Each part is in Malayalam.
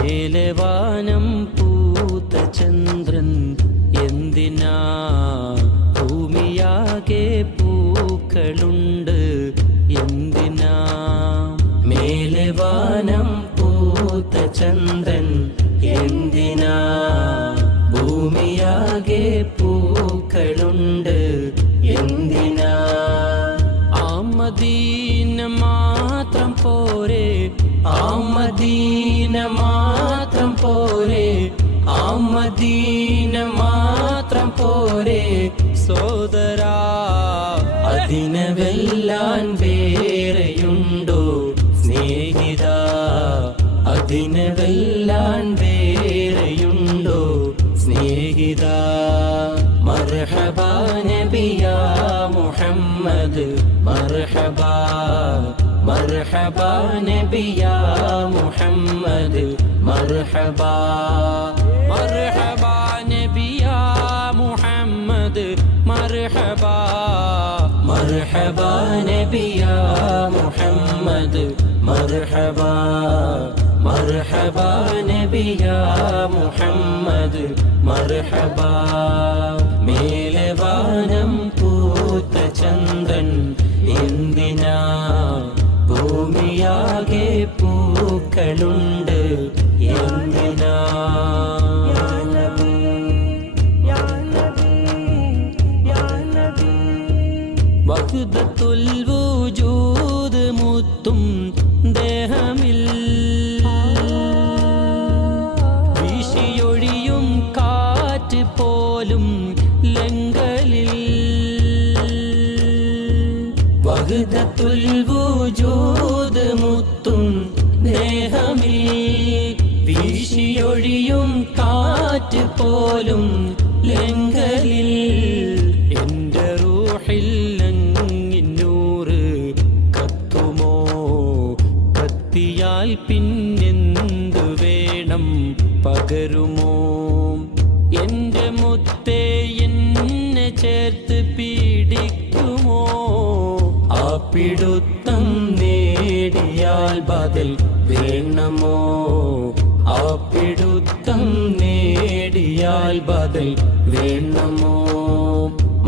മേലെ വാനം പൂത്ത ചന്ദ്രൻ എന്തിനാ ഭൂമിയാകെ പൂക്കളുണ്ട് എന്തിനാ മേലെ വാനം പൂത്ത ചന്ദ്രൻ എന്തിനാ ഭൂമിയാകെ പൂക്കളുണ്ട് എന്തിനാ ആ മദീന മാത്രം പോരെ ആ മദീന മാത്രം പോരെ ആ മദീന മാത്രം പോരെ സോദരാ അതിനെ വെല്ലാൻ വേറെയുണ്ടോ സ്നേഹിത അതിനെ വെല്ലാൻ വേറെയുണ്ടോ സ്നേഹിത മർഹബാ നബിയാ മുഹമ്മദ് മർഹബാ മർഹബാ നബിയാ മുഹമ്മദ് മർഹബാ മർഹബാ നബിയാ മുഹമ്മദ് മർഹബാ മർഹബാ നബിയാ മുഹമ്മദ് മർഹബാ മർഹബാ നബിയാ മുഹമ്മദ് മർഹബാ മേലെ വാനം പൂത്ത ചന്ദ്രൻ എന്തിനാ ഭൂമിയാകെ പൂക്കളുണ്ട് എന്തിനാ വഹ്ദത്തുൽ വജൂദ് മുത്തും ദേഹമിൽ വീശിയൊഴിയും കാറ്റ് പോലും ലങ്കലിൽ വഹ്ദത്തുൽ വജൂദ് മുത്തും ദേഹമിൽ വീശിയൊഴിയും കാറ്റ് പോലും ലങ്കലിൽ എന്റെ റൂഹിൽ കത്തുമോ കത്തിയാൽ പിന്നെന്തു വേണം പകരുമോ എന്റെ മുത്തേ എന്നെ ചേർത്ത് പീഡിക്കുമോ ആ പിടുത്തം നേടിയാൽ ബദൽ വേണമോ ആ പിടുത്തം നേടിയാൽ ബദൽ വേണമോ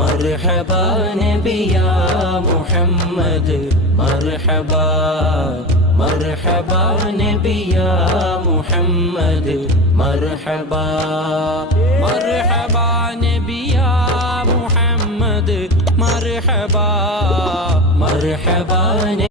മർഹബാ നബിയാ മുഹമ്മദ് മർഹബാ മർഹബാ നബിയാ മുഹമ്മദ് മർഹബാ മർഹബാ നബിയാ മുഹമ്മദ് മർഹബാ മർഹബാ